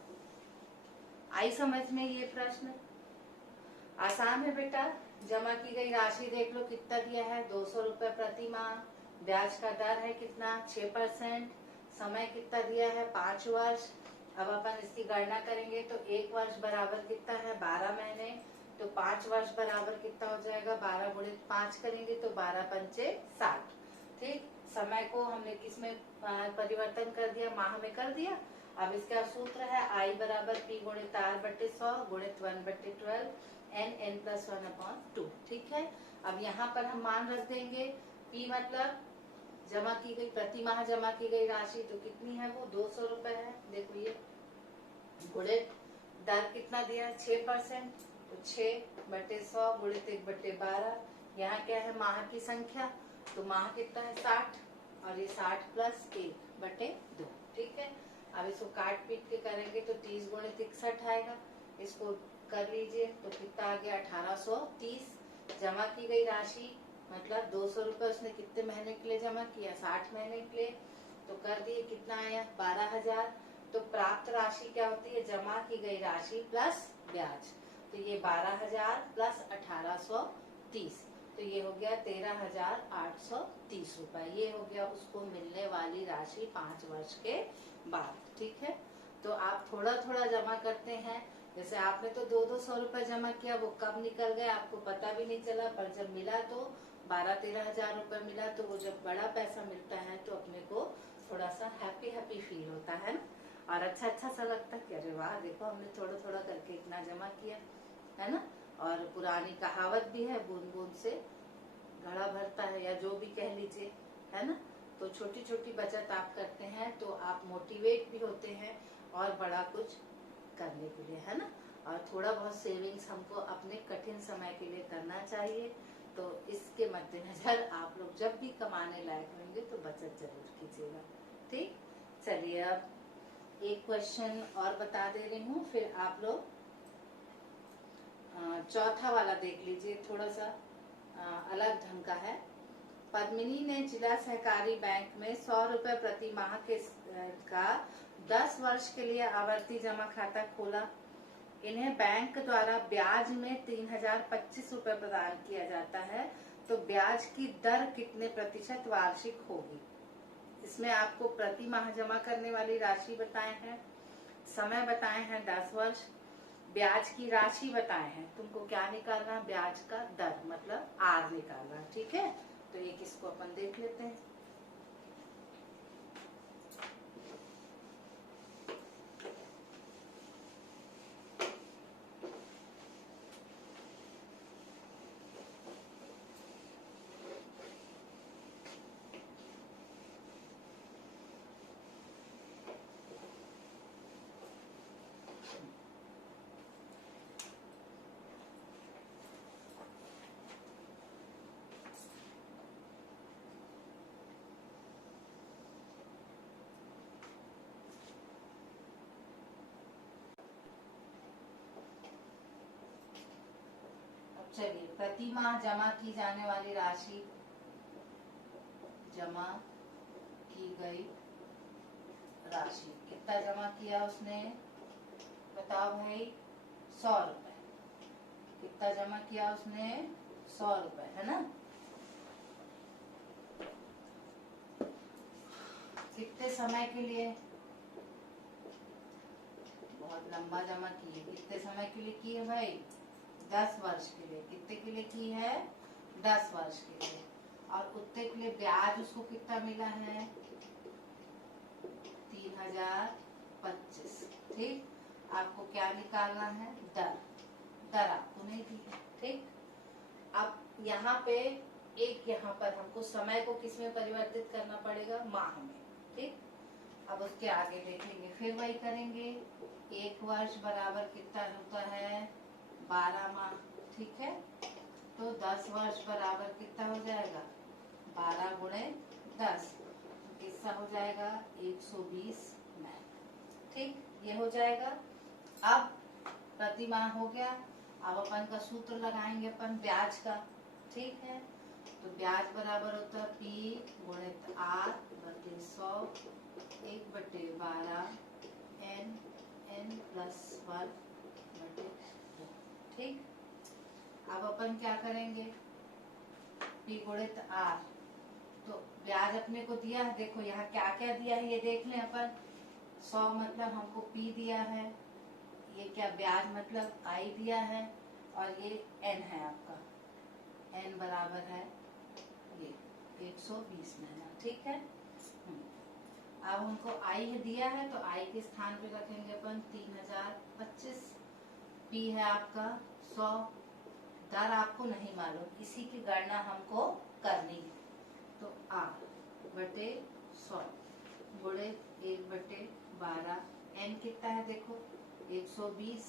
आई समझ में ये प्रश्न आसान है बेटा। जमा की गई राशि देख लो कितना दिया है 200 रुपए प्रति माह, ब्याज का दर है कितना 6%, समय कितना दिया है 5 वर्ष। अब अपन इसकी गणना करेंगे तो 1 वर्ष बराबर कितना है 12 महीने, तो 5 वर्ष बराबर कितना हो जाएगा 12 गुणित 5 करेंगे तो 12 पंचे 60। ठीक, समय को हमने किसमें परिवर्तन कर दिया, माह में कर दिया। अब इसका सूत्र है I बराबर P गुणित R बटे 100 गुणित 1/12 n प्लस 1/2। ठीक है, अब यहाँ पर हम मान रख देंगे P मतलब जमा की गई प्रति माह जमा की गई राशि, तो कितनी है वो 200 रुपए है। देखो ये गुणित दर कितना दिया है 6%, तो 6/100 गुणित 1/12, यहाँ क्या है माह की संख्या, तो माह कितना है 60, और ये 60 प्लस 1/2। ठीक है, अब इसको काट पीट के करेंगे तो 30 गुणित 61 आएगा, इसको कर लीजिए तो कितना आ गया 1830। जमा की गई राशि मतलब 200 रुपए उसने कितने महीने के लिए जमा किया 60 महीने के लिए, तो कर दिए कितना आया 12,000। तो प्राप्त राशि क्या होती है जमा की गई राशि प्लस ब्याज, तो ये 12,000 प्लस 1830, तो ये हो गया 13,830 रुपए। ये हो गया उसको मिलने वाली राशि 5 वर्ष के बाद। ठीक है, तो आप थोड़ा थोड़ा जमा करते हैं, जैसे आपने तो 200 रुपए जमा किया, वो कब निकल गए आपको पता भी नहीं चला, पर जब मिला तो 12-13 हजार रुपए मिला, तो वो जब बड़ा पैसा मिलता है तो अपने को थोड़ा सा हैप्पी हैप्पी फील होता है ना, और अच्छा अच्छा सा लगता है कि अरे वाह देखो हमने थोड़ा थोड़ा करके इतना जमा किया है ना। और पुरानी कहावत भी है, बूंद बूंद से घड़ा भरता है, या जो भी कह लीजिए, है ना। तो छोटी छोटी बचत आप करते हैं तो आप मोटिवेट भी होते हैं और बड़ा कुछ करने के लिए, है ना। और थोड़ा बहुत सेविंग्स हमको अपने कठिन समय के लिए करना चाहिए। तो इसके मद्देनजर आप लोग जब भी कमाने लायक होंगे तो बचत जरूर कीजिएगा। ठीक, चलिए अब एक क्वेश्चन और बता दे रही हूँ, फिर आप लोग चौथा वाला देख लीजिए, थोड़ा सा अलग ढंग का है। पद्मिनी ने जिला सहकारी बैंक में 100 रुपए प्रति माह के का 10 वर्ष के लिए आवर्ती जमा खाता खोला। इन्हें बैंक द्वारा ब्याज में 3025 रुपए प्रदान किया जाता है, तो ब्याज की दर कितने प्रतिशत वार्षिक होगी। इसमें आपको प्रति माह जमा करने वाली राशि बताए हैं, समय बताए हैं 10 वर्ष, ब्याज की राशि बताए हैं, तुमको क्या निकालना, ब्याज का दर मतलब आर निकालना। ठीक है, तो एक इसको अपन देख लेते हैं। चलिए, प्रति माह जमा की जाने वाली राशि, जमा की गई राशि, कितना जमा किया उसने, बताओ भाई, 100 रुपए। कितना जमा किया उसने, 100 रुपए, है ना। कितने समय के लिए, बहुत लंबा जमा की है। कितने समय के लिए की है भाई, 10 वर्ष के लिए। कितने के लिए की है, 10 वर्ष के लिए। और उतने के लिए ब्याज उसको कितना मिला है, 3025। ठीक, आपको क्या निकालना है, दर। दर आपको नहीं दी है। ठीक, अब यहाँ पे यहाँ पर हमको समय को किस में परिवर्तित करना पड़ेगा, माह में। ठीक, अब उसके आगे देखेंगे, फिर वही करेंगे। 1 वर्ष बराबर कितना होता है, 12 माह। ठीक है, तो 10 वर्ष बराबर कितना हो जाएगा, 12 गुणे 10, कितना हो जाएगा, 120 माह। ठीक, ये हो जाएगा। अब प्रति माह हो गया। अब अपन का सूत्र लगाएंगे अपन ब्याज का। ठीक है, तो ब्याज बराबर होता है P गुणित R बटे 100 1/12 n प्लस 1 बटे 2। ठीक, अब अपन क्या करेंगे, P गुणित R, तो ब्याज अपने को दिया है, देखो यहाँ क्या क्या दिया है ये देख लें अपन। 100 मतलब हमको P दिया है, ये क्या ब्याज मतलब I दिया है, और ये N है आपका, N बराबर है ये 120 महीना। ठीक है, अब हमको I दिया है तो I के स्थान पे रखेंगे अपन 3025। P है आपका 100, दर आपको नहीं मालूम, इसी की गणना हमको करनी है। तो R बटे 100 गुणे 1/12, N कितना है देखो 120,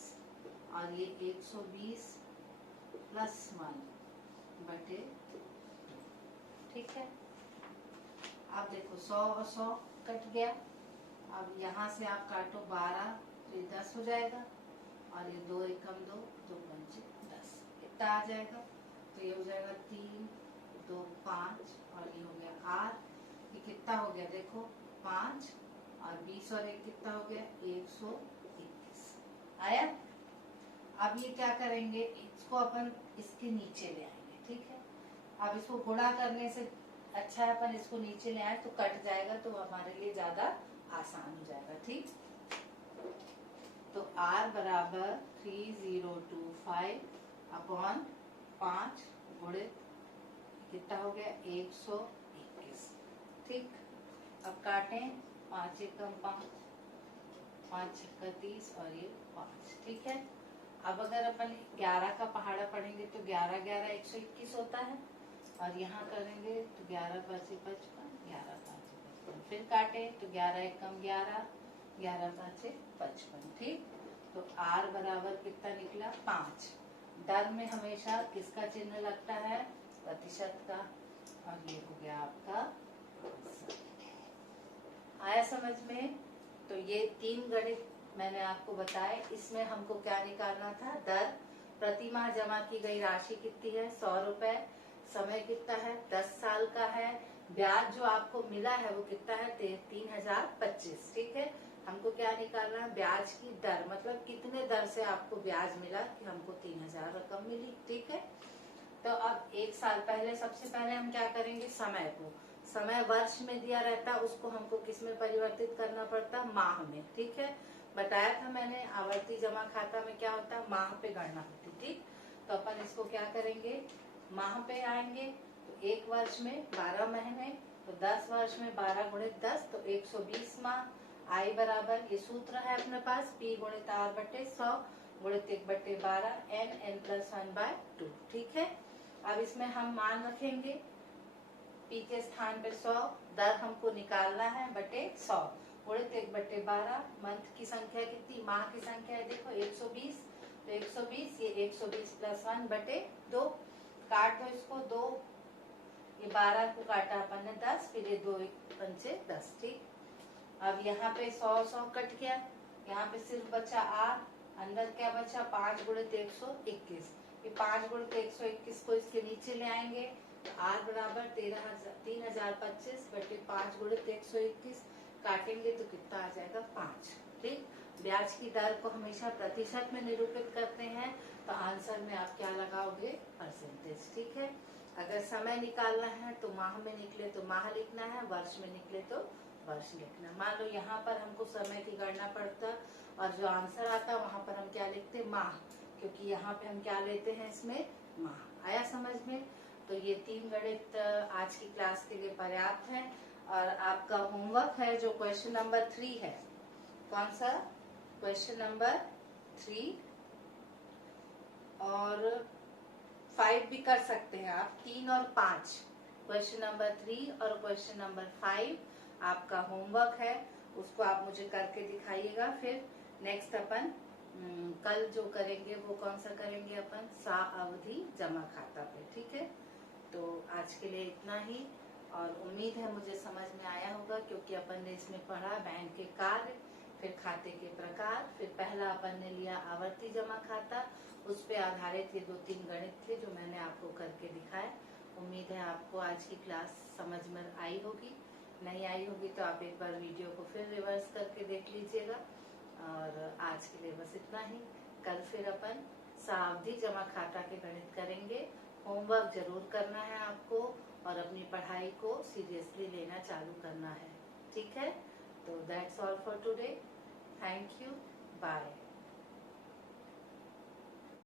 और ये 120 प्लस 1 बटे। ठीक है, अब देखो 100 और 100 कट गया। अब यहाँ से आप काटो 12 तो ये 10 हो जाएगा, और ये 2 एकम 2, 2 पंचे 10, कितना आ जाएगा, तो ये हो जाएगा 3 2 5, और ये हो गया R। ये कितना हो गया देखो 5, और 20 और 1 कितना हो गया 121 आया। अब ये क्या करेंगे, इसको अपन इसके नीचे ले आएंगे। ठीक है, अब इसको गुणा करने से अच्छा है अपन इसको नीचे ले आए तो कट जाएगा, तो हमारे लिए ज्यादा आसान हो जाएगा। ठीक, तो R बराबर 3025 अपॉन 5 गुणित कितना हो गया 121। ठीक, अब काटें, 5 एकम 5, 5 छक्का 30 और ये 5। ठीक है, अब अगर अपन 11 का पहाड़ा पढ़ेंगे तो 11 11 121 होता है, और यहाँ करेंगे तो 11 5 55, 11 5 55। फिर काटे तो 11 एकम 11, 11 5 55। ठीक, तो R बराबर कितना निकला 5। दर में हमेशा किसका चिन्ह लगता है, प्रतिशत का, और ये हो गया आपका। आया समझ में? तो ये 3 गणित मैंने आपको बताया। इसमें हमको क्या निकालना था, दर, प्रति माह जमा की गई राशि कितनी है 100 रुपए, समय कितना है 10 साल का है, ब्याज जो आपको मिला है वो कितना है 3025। ठीक है, हमको क्या निकालना है, ब्याज की दर, मतलब कितने दर से आपको ब्याज मिला कि हमको 3000 रकम मिली। ठीक है, तो अब 1 साल पहले, सबसे पहले हम क्या करेंगे, समय को, समय वर्ष में दिया रहता, उसको हमको किस में परिवर्तित करना पड़ता, माह में। ठीक है, बताया था मैंने, आवर्ती जमा खाता में क्या होता है, माह पे गणना होती। ठीक, तो अपन इसको क्या करेंगे, माह पे आएंगे। तो 1 वर्ष में 12 महीने, तो 10 वर्ष में 12 गुणित 10, तो 120 माह। आई बराबर, ये सूत्र है अपने पास, P गुणित R बटे 100 गुणित 1 बटे 12, n+1/2। ठीक है, अब इसमें हम मान रखेंगे, P के स्थान पे 100, दर हमको निकालना है, बटे 100 गुणित 1 बटे 12। मंथ की संख्या कितनी, माह की संख्या है देखो 120, तो 120, ये 120 + 1 बटे 2। काट दो इसको, 2, ये 12 को काटा अपन ने 10, फिर ये 2 पंचे 10। ठीक, अब यहाँ पे 100 100 कट गया, यहाँ पे सिर्फ बचा R, अंदर क्या बचा 5 गुणित 121। ये 5 गुणित 121 को इसके नीचे ले आएंगे, तो R बराबर 3025 बटे 5 गुणित 121, काटेंगे तो कितना आ जाएगा 5। ठीक, ब्याज की दर को हमेशा प्रतिशत में निरूपित करते हैं, तो आंसर में आप क्या लगाओगे, परसेंटेज। ठीक है, अगर समय निकालना है तो माह में निकले तो माह लिखना है, वर्ष में निकले तो वर्ष लिखना। मान लो यहाँ पर हमको समय की गणना पड़ता, और जो आंसर आता वहाँ पर हम क्या लिखते, माह, क्योंकि यहाँ पे हम क्या लेते हैं, इसमें माह। आया समझ में? तो ये 3 गणित आज की क्लास के लिए पर्याप्त है। और आपका होमवर्क है जो क्वेश्चन नंबर 3 है, कौन सा, क्वेश्चन नंबर 3, और 5 भी कर सकते हैं आप, 3 और 5, क्वेश्चन नंबर 3 और क्वेश्चन नंबर 5 आपका होमवर्क है, उसको आप मुझे करके दिखाइएगा। फिर नेक्स्ट अपन कल जो करेंगे वो कौन सा करेंगे अपन, सावधि जमा खाता पे। ठीक है, तो आज के लिए इतना ही, और उम्मीद है मुझे समझ में आया होगा, क्योंकि अपन ने इसमें पढ़ा बैंक के कार्य, फिर खाते के प्रकार, फिर पहला अपन ने लिया आवर्ती जमा खाता, उस पे आधारित ये 2-3 गणित थे जो मैंने आपको करके दिखाए। उम्मीद है आपको आज की क्लास समझ में आई होगी, नहीं आई होगी तो आप एक बार वीडियो को फिर रिवर्स करके देख लीजिएगा। और आज के लिए बस इतना ही, कल फिर अपन सावधि जमा खाता के गणित करेंगे। होमवर्क जरूर करना है आपको, और अपनी पढ़ाई को सीरियसली लेना चालू करना है। ठीक है, तो that's all for today, thank you, bye.